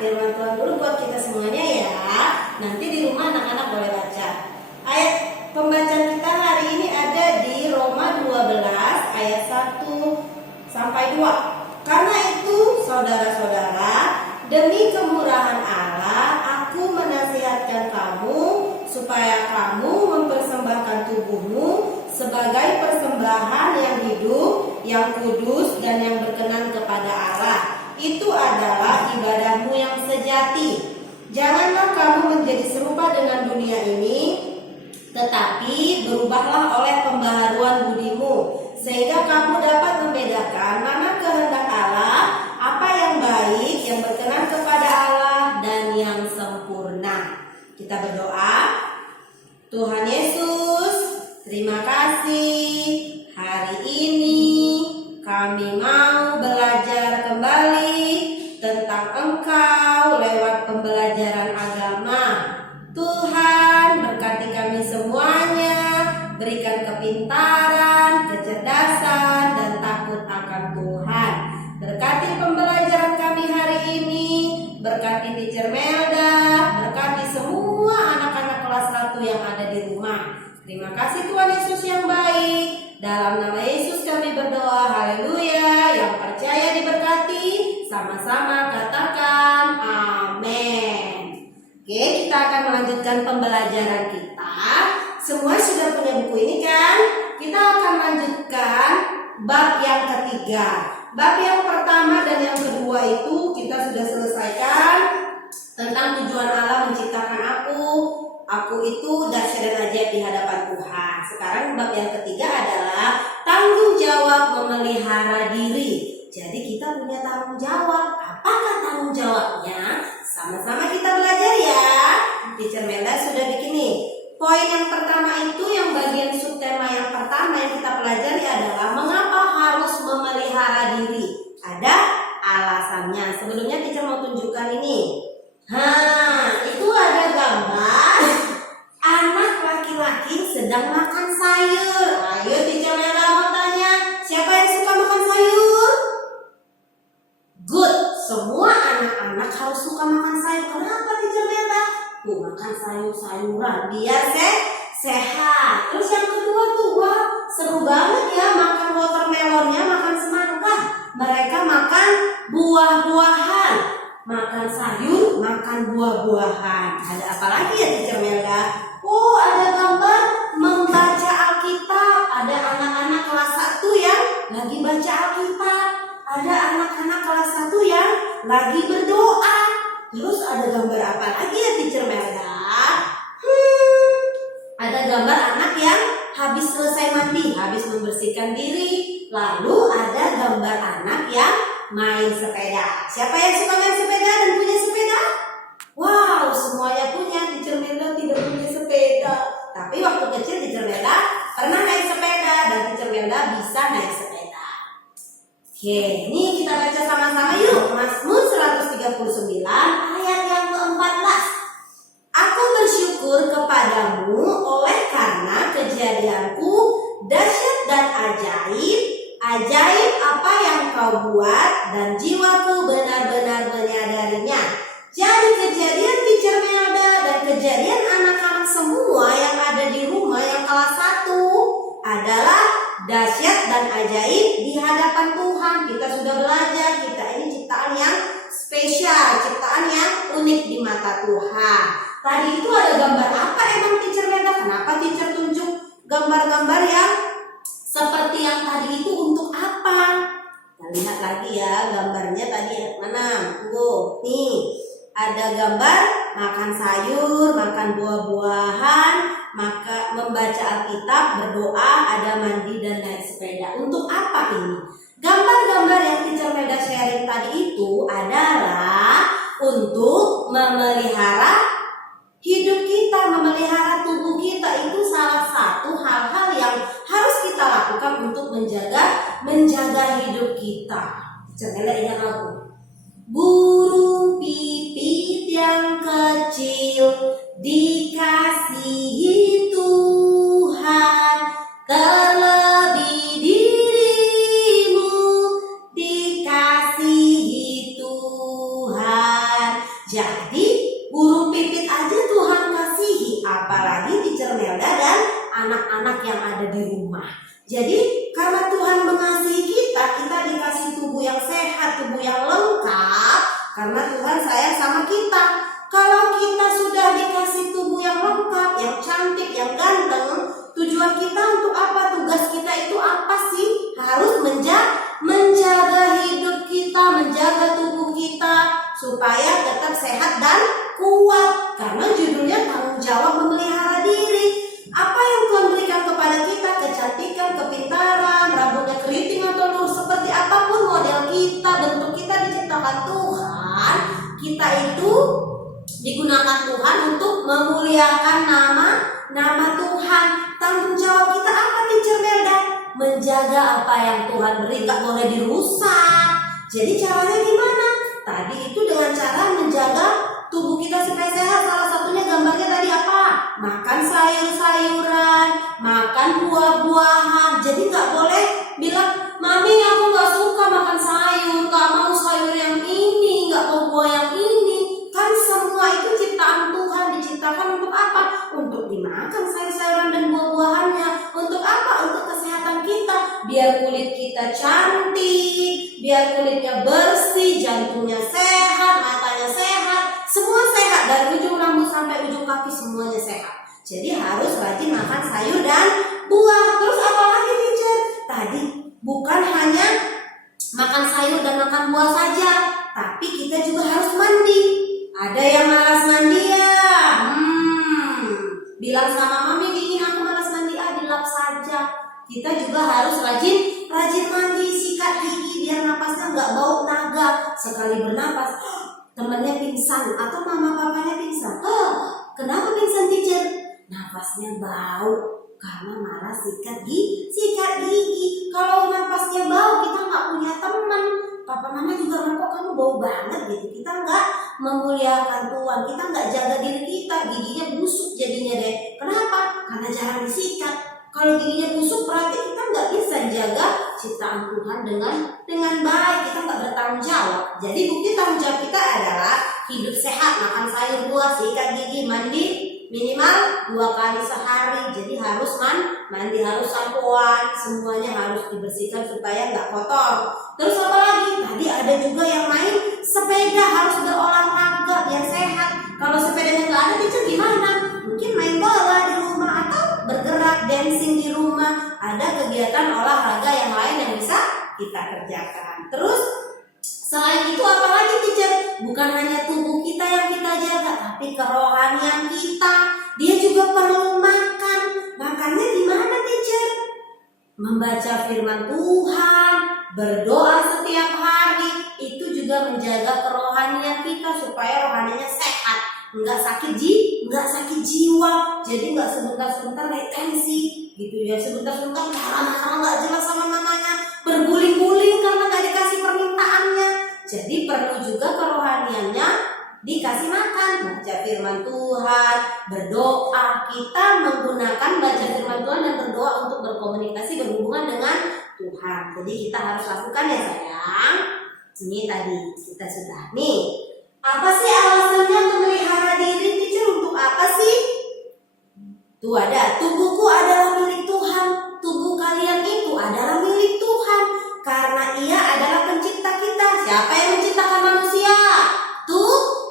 firman Tuhan dulu buat kita semuanya ya. Nanti di rumah anak-anak boleh baca. Ayat pembacaan kita hari ini ada di Roma 12 ayat 1 sampai 2. Karena itu saudara-saudara, demi kemurahan Allah, aku menasihatkan kamu supaya kamu mempersembahkan tubuhmu sebagai persembahan yang hidup, yang kudus, dan yang berkenan kepada Allah. Itu adalah ibadahmu yang sejati. Janganlah kamu menjadi serupa dengan dunia ini, tetapi berubahlah oleh pembaharuan budimu, sehingga kamu dapat membedakan mana kehendak Allah, apa yang baik, yang berkenan kepada Allah, dan yang sempurna. Kita berdoa. Tuhan Yesus, terima kasih. Hari ini kami mau belajar kembali tentang Engkau lewat pembelajaran agama. Tuhan, berkati kami semuanya, berikan kepintaran, kecerdasan, dan takut akan Tuhan. Berkati pembelajaran kami hari ini, berkati Teacher Melda, berkati semua anak-anak kelas 1 yang ada di rumah. Terima kasih Tuhan Yesus yang baik. Dalam nama Yesus kami berdoa, haleluya. Yang percaya diberkati, sama-sama katakan amin. Oke, kita akan melanjutkan pembelajaran kita. Semua sudah punya buku ini kan? Kita akan lanjutkan bab yang ketiga. Bab yang pertama dan yang kedua itu kita sudah selesaikan tentang tujuan Allah menciptakan aku. Aku itu dahsyat dan ajaib di hadapan Tuhan. Sekarang bab yang ketiga adalah tanggung jawab memelihara diri. Jadi kita punya tanggung jawab. Apakah tanggung jawabnya? Sama-sama kita belajar ya. Teacher Melda sudah bikin nih. Poin yang pertama itu yang bagian subtema yang pertama yang kita pelajari adalah mengapa harus memelihara diri. Ada alasannya. Sebelumnya teacher mau tunjukkan ini. Itu ada gambar anak laki-laki sedang makan sayur. Ayo teacher Melda mau tanya, siapa yang suka makan sayur? Good, semua anak-anak harus suka makan sayur. Kenapa teacher Melda? Tuh makan sayur-sayuran biar sehat. Terus yang kedua tuh, wah seru banget ya makan watermelonnya, makan semangka. Mereka makan buah-buahan. Makan sayur, makan buah-buahan. Ada apa lagi ya teacher Melda? Oh, ada gambar membaca Alkitab. Ada anak-anak kelas 1 yang lagi baca Alkitab. Ada anak-anak kelas 1 yang lagi berdoa. Terus ada gambar apa lagi ya teacher Melda? Ada gambar anak yang habis selesai mandi, habis membersihkan diri. Lalu ada gambar anak yang main sepeda. Siapa yang suka main sepeda dan punya sepeda? Wow, semuanya punya. Teacher Melda tidak punya sepeda. Tapi waktu kecil Teacher Melda pernah naik sepeda dan Teacher Melda bisa naik sepeda. Oke, ini kita baca sama-sama yuk. Mazmur 139 ayat yang ke-14. Aku bersyukur kepadamu oleh karena kejadianku dahsyat dan ajaib. Ajaib apa yang kau buat dan jiwaku benar-benar menyadarinya. Jadi kejadian Teacher Melda dan kejadian anak-anak semua yang ada di rumah yang kelas 1 adalah dahsyat dan ajaib di hadapan Tuhan. Kita sudah belajar, kita ini ciptaan yang spesial, ciptaan yang unik di mata Tuhan. Tadi itu ada gambar apa emang Teacher Melda? Kenapa Teacher tunjuk gambar-gambar yang seperti yang tadi itu untuk apa? Kita lihat lagi ya gambarnya tadi mana? Tuh, nih ada gambar makan sayur, makan buah-buahan, maka membaca Alkitab, berdoa, ada mandi dan naik sepeda. Untuk apa ini? Gambar-gambar yang Teacher Melda sharing tadi itu adalah untuk memelihara hidup kita, memelihara tubuh kita. Itu salah satu hal-hal yang harus kita lakukan untuk menjaga hidup kita. Jangan ingat lagu. Burung pipit yang kecil dikasihi Tuhan, terlebih dirimu dikasihi Tuhan. Karena Tuhan sayang sama kita. Kalau kita sudah dikasih tubuh yang lengkap, yang cantik, yang ganteng, tujuan kita untuk apa? Tugas kita itu apa sih? Harus menjaga hidup kita, menjaga tubuh kita supaya tetap sehat dan kuat. Karena judulnya tanggung jawab memelihara diri. Apa yang Tuhan berikan kepada kita, kecantikan, kepintaran, rambutnya keriting atau lurus, seperti apapun model kita, bentuk kita diciptakan Tuhan, kita itu digunakan Tuhan untuk memuliakan nama Tuhan. Tanggung jawab kita apa, Teacher Melda? Menjaga apa yang Tuhan beri, gak boleh dirusak. Jadi caranya gimana? Tadi itu dengan cara menjaga tubuh kita supaya sehat. Salah satunya gambarnya tadi apa? Makan sayur-sayuran, makan buah-buahan. Jadi gak boleh bilang, Mami aku gak suka makan sayur, gak mau sayur yang ini, gak mau buah yang ini. Kan semua itu ciptaan Tuhan, diciptakan untuk apa? Untuk dimakan sayur-sayuran dan buah-buahannya. Untuk apa? Untuk kesehatan kita. Biar kulit kita cantik, biar kulitnya bersih, jantungnya sehat, matanya sehat, semua sehat dari ujung rambut sampai ujung kaki semuanya sehat. Jadi harus rajin makan sayur dan buah. Terus apa lagi, teacher? Tadi bukan hanya makan sayur dan makan buah saja, tapi kita juga harus mandi. Ada yang malas mandi ya? Bilang sama Mami, dingin aku malas mandi, dilap saja. Kita juga harus rajin mandi, sikat gigi biar napasnya nggak bau naga. Sekali bernapas, temannya pingsan atau mama papanya pingsan. Kenapa pingsan, teacher? Napasnya bau karena malas sikat gigi. Kalau napasnya bau, kita nggak punya teman. Papa mama juga bilang, kok kamu bau banget gitu. Kita nggak memuliakan Tuhan, kita nggak jaga diri kita, giginya busuk jadinya deh. Kenapa? Karena jarang disikat. Kalau giginya busuk berarti kita nggak bisa jaga ciptaan Tuhan dengan baik. Kita nggak bertanggung jawab. Jadi bukti tanggung jawab kita adalah hidup sehat, makan sayur buah, sikat gigi, mandi minimal 2 kali sehari. Jadi harus mandi, harus sampoan, semuanya harus dibersihkan supaya nggak kotor. Terus apa lagi? Tadi ada juga yang main sepeda, harus berolahraga biar sehat. Kalau sepedanya nggak ada, teacher gimana? Mungkin main bola di rumah atau bergerak dancing di rumah. Ada kegiatan olahraga yang lain yang bisa kita kerjakan. Terus selain itu apa lagi, teacher? Bukan hanya tubuh kita yang kita jaga, tapi kerohanian kita. Dia juga perlu makan. Makannya gimana, teacher? Membaca firman Tuhan, berdoa setiap hari. Itu juga menjaga kerohanian kita supaya rohaninya sehat, nggak sakit jiwa. Jadi nggak sebentar-sebentar retensi gitu ya, sebentar-sebentar marah-marah nggak jelas sama mamanya, berguling-guling karena nggak dikasih permintaannya. Jadi perlu juga kerohaniannya dikasih makan, baca firman Tuhan, berdoa. Kita menggunakan baca firman Tuhan dan berdoa untuk berkomunikasi, berhubungan dengan Tuhan. Jadi kita harus lakukan ya sayang. Ini tadi kita sudah nih. Apa sih alasannya memelihara diri, teacher? Untuk apa sih? Tuh ada, tubuhku adalah milik Tuhan. Tubuh kalian itu adalah milik Tuhan. Karena Ia adalah pencipta kita. Siapa yang menciptakan manusia?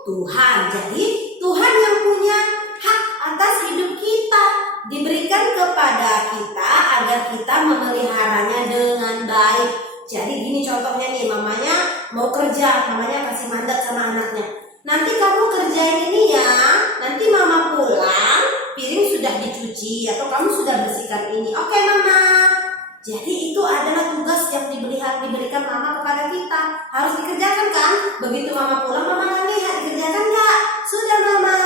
Tuhan. Jadi Tuhan yang punya hak atas hidup kita, diberikan kepada kita agar kita memeliharanya dengan baik. Jadi gini contohnya nih, mamanya mau kerja, mamanya kasih mandat sama anaknya. Nanti kamu kerjain ini ya, nanti mama pulang, piring sudah dicuci atau kamu sudah bersihkan ini. Oke mama. Jadi itu adalah tugas yang diberikan mama kepada kita. Harus dikerjakan kan? Begitu mama pulang, mama akan lihat dikerjakan nggak? Sudah mama.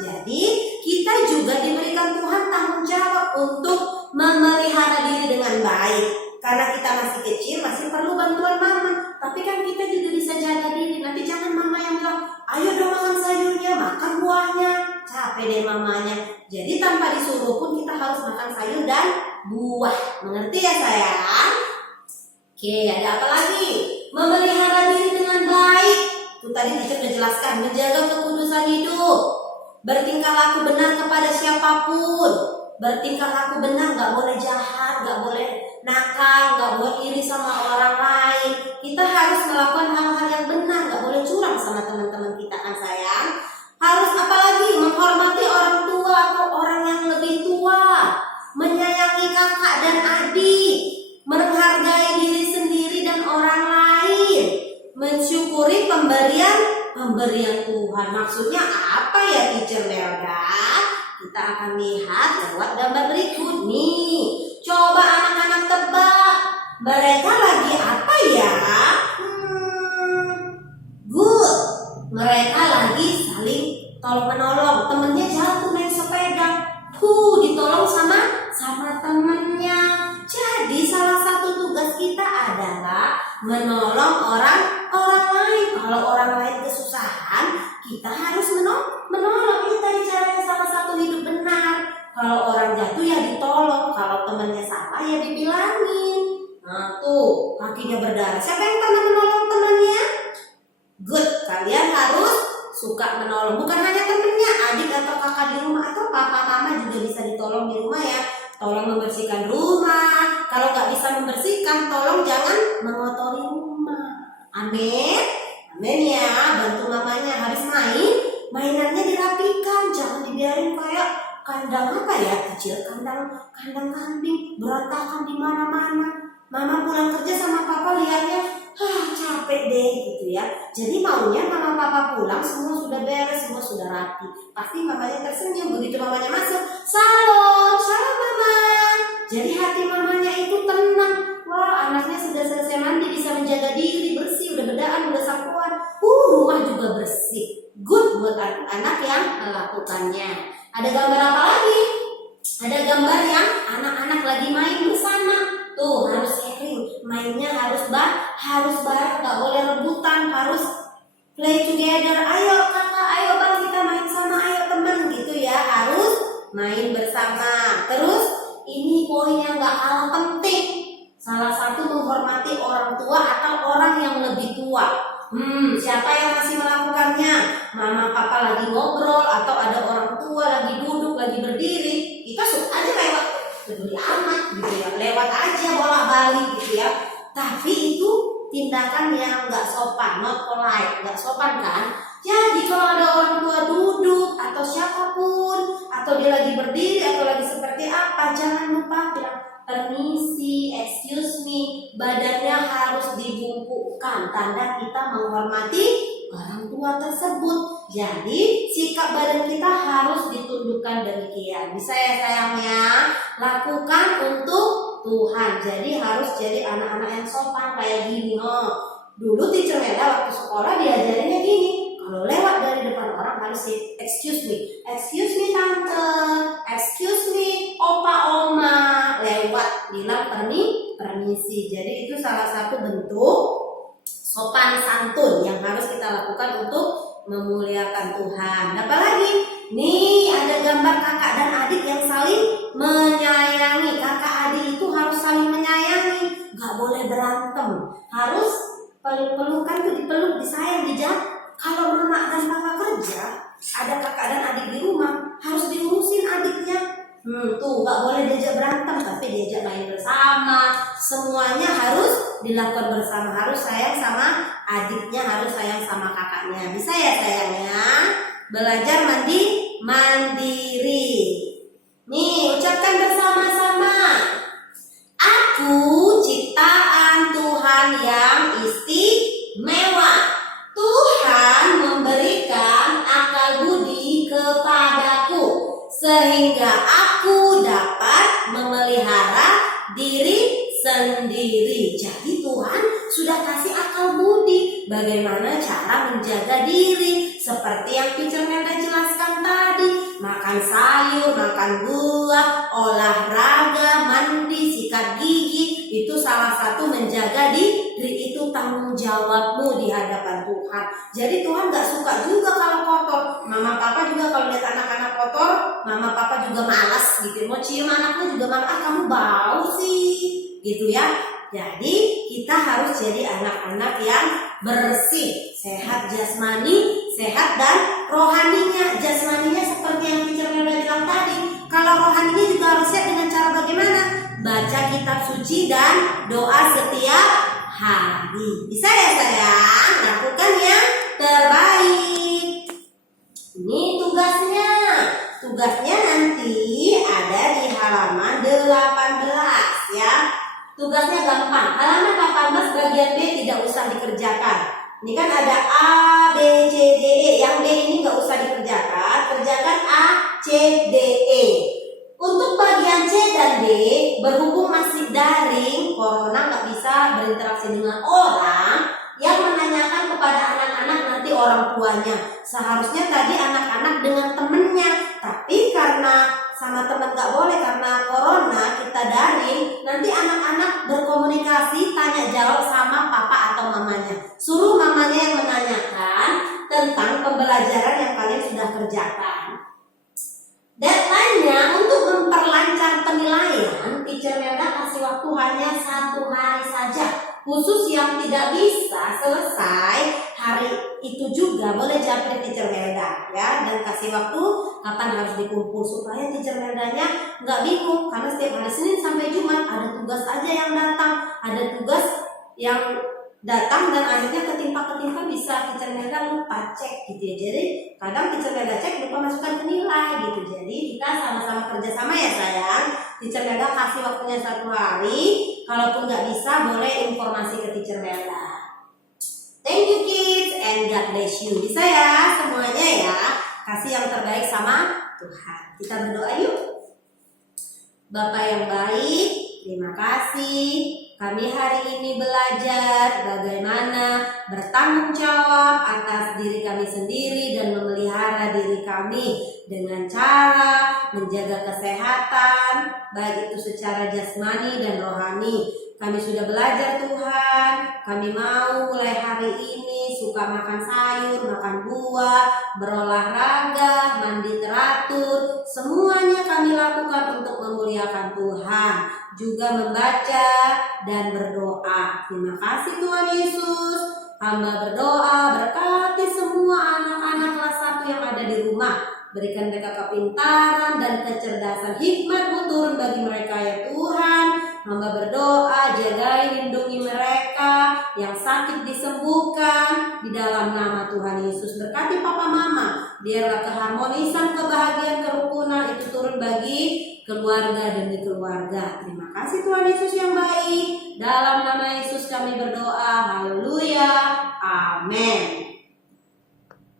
Jadi kita juga diberikan Tuhan tanggung jawab untuk memelihara diri dengan baik. Karena kita masih kecil, masih perlu bantuan mama. Tapi kan kita juga bisa jaga diri. Nanti jangan mama yang bilang, ayo dong makan sayurnya, makan buahnya. Capek deh mamanya. Jadi tanpa disuruh pun kita harus makan sayur dan buah. Mengerti ya sayang? Oke, ada apa lagi? Memelihara diri dengan baik. Itu tadi kita sudah jelaskan. Menjaga kekudusan hidup. Bertingkah laku benar kepada siapapun. Bertingkah laku benar, gak boleh jahat, gak boleh nakal, gak boleh iri sama orang lain. Kita harus melakukan hal-hal yang benar, gak boleh curang sama mensyukuri pemberian Tuhan. Maksudnya apa ya teacher Melda? Kita akan lihat lewat gambar berikut nih. Coba anak-anak tebak, mereka lagi apa ya? Good. Mereka lagi saling tolong menolong. Temennya jatuh naik sepeda, ditolong sama temennya. Jadi salah satu tugas kita adalah menolong orang lain. Kalau orang lain kesusahan, kita harus menolong. Ini tadi caranya salah satu hidup benar. Kalau orang jatuh ya ditolong, kalau temannya salah ya dibilangin. Nah tuh kakinya berdarah. Siapa yang pernah menolong temannya? Good. Kalian harus suka menolong. Bukan hanya temennya, adik atau kakak di rumah atau papa mama juga bisa ditolong di rumah ya. Tolong membersihkan rumah. Kalau nggak bisa membersihkan, tolong jangan mengotori rumah. Amin. Amin ya. Bantu mamanya. Habis mainannya dirapikan. Jangan dibiarin kayak kandang apa ya kecil, kandang kambing berantakan di mana-mana. Mama pulang kerja sama papa lihatnya, capek deh gitu ya. Jadi maunya mama papa pulang semua sudah beres, semua sudah rapi. Pasti mamanya tersenyum. Begitu mamanya masuk, salam mama. Jadi hati mamanya itu tenang. Wah, anaknya sudah selesai mandi, bisa menjaga diri, bersih, udah bedaan, udah sapuan. Rumah juga bersih. Good buat anak yang melakukannya. Ada gambar apa lagi? Ada gambar yang anak-anak lagi main bersama. Tuh harus sharing, mainnya harus bareng, nggak boleh rebutan, harus play together. Ayo kakak, ayo bang kita main sama, ayo temen gitu ya, harus main bersama. Terus ini poin yang nggak kalah penting. Salah satu menghormati orang tua atau orang yang lebih tua. Siapa yang masih melakukannya? Mama papa lagi ngobrol atau ada orang tua lagi duduk, lagi berdiri, kita suka aja lewat, peduli amat gitu ya, lewat aja bolak-balik gitu ya. Tapi itu tindakan yang nggak sopan, not polite, nggak sopan kan? Jadi kalau ada orang tua duduk atau siapapun, atau dia lagi berdiri atau lagi seperti apa, jangan lupa bilang permisi, excuse me. Badannya harus dibungkukkan, tanda kita menghormati orang tua tersebut. Jadi sikap badan kita harus ditundukkan demikian. Bisa ya sayangnya? Lakukan untuk Tuhan. Jadi harus jadi anak-anak yang sopan kayak gini. Dulu teacher Mela waktu sekolah diajarinnya gini. Kalau lewat dari depan orang harus say excuse me tante, excuse me opa oma. Lewat bilang permisi. Jadi itu salah satu bentuk sopan santun yang harus kita lakukan untuk memuliakan Tuhan. Apalagi nih ada gambar kakak dan adik yang saling menyayangi. Kakak adik itu harus saling menyayangi, nggak boleh berantem, harus peluk-pelukan tuh, dipeluk, disayang, dijak. Kalau mama dan papa kerja, ada kakak dan adik di rumah, harus diurusin adiknya. Tuh nggak boleh diajak berantem, tapi diajak main bersama. Semuanya harus dilakukan bersama, harus sayang sama adiknya, harus sayang sama kakaknya. Bisa ya sayangnya? Belajar mandiri. Nih ucapkan bersama-sama. Aku ciptaan Tuhan yang istimewa. Tuhan memberikan akal budi kepadaku sehingga aku dapat memelihara diri sendiri. Jadi Tuhan sudah kasih akal budi bagaimana cara menjaga diri, seperti yang teacher Melda jelaskan tadi. Makan sayur, makan buah, olahraga, mandi, sikat gigi, itu salah satu menjaga diri. Itu tanggung jawabmu di hadapan Tuhan. Jadi Tuhan gak suka juga kalau kotor. Mama papa juga kalau lihat anak-anak kotor, mama papa juga malas gitu. Mau cium anaknya juga malah, kamu bau sih gitu ya. Jadi kita harus jadi anak-anak yang bersih, sehat jasmani, sehat dan rohaninya. Jasmaninya seperti yang teacher Melda bilang tadi. Kalau rohaninya juga harus sehat dengan cara bagaimana? Baca kitab suci dan doa setiap hari. Bisa ya sayang? Lakukan yang terbaik. Ini tugasnya. Tugasnya nanti ada di halaman 18 ya. Tugasnya gampang. Halaman 18 bagian B tidak usah dikerjakan. Ini kan ada A, B, C, D, E. Yang B ini nggak usah dikerjakan, kerjakan A, C, D, E. Untuk bagian C dan D, berhubung masih daring, corona nggak bisa berinteraksi dengan orang, yang menanyakan kepada anak-anak nanti orang tuanya. Seharusnya tadi anak-anak dengan temennya, tapi karena sama teman nggak boleh karena corona, kita daring, nanti anak-anak berkomunikasi tanya jawab sama papa atau mamanya. Suruh mamanya yang menanyakan tentang pembelajaran yang kalian sudah kerjakan. Deadline-nya untuk memperlancar penilaian, Teacher Melda kasih waktu hanya 1 hari saja. Khusus yang tidak bisa selesai hari itu juga boleh japri Teacher Melda ya, dan kasih waktu kapan harus dikumpul supaya Teacher Meldanya nggak bingung, karena setiap hari Senin sampai Jumat ada tugas aja yang datang, ada tugas yang datang dan akhirnya ketimpa bisa Teacher Melda lupa cek gitu ya. Jadi kadang Teacher Melda cek lupa masukkan ke nilai gitu. Jadi kita sama-sama kerjasama ya sayang. Teacher Melda kasih waktunya 1 hari. Kalaupun nggak bisa boleh informasi ke Teacher Melda. Thank you kids and God bless you. Bisa ya semuanya ya. Kasih yang terbaik sama Tuhan. Kita berdoa yuk. Bapak yang baik, terima kasih. Kami hari ini belajar bagaimana bertanggung jawab atas diri kami sendiri dan memelihara diri kami dengan cara menjaga kesehatan, baik itu secara jasmani dan rohani. Kami sudah belajar Tuhan, kami mau mulai hari ini suka makan sayur, makan buah, berolahraga, mandi teratur. Semuanya kami lakukan untuk memuliakan Tuhan. Juga membaca dan berdoa. Terima kasih Tuhan Yesus. Hamba berdoa berkati semua anak-anak kelas 1 yang ada di rumah. Berikan mereka kepintaran dan kecerdasan, hikmat-Mu turun bagi mereka ya Tuhan. Hamba berdoa jagai lindungi mereka yang sakit disembuhkan di dalam nama Tuhan Yesus. Berkati papa mama, biarlah keharmonisan, kebahagiaan, kerukunan itu turun bagi keluarga demi keluarga. Terima kasih Tuhan Yesus yang baik. Dalam nama Yesus kami berdoa.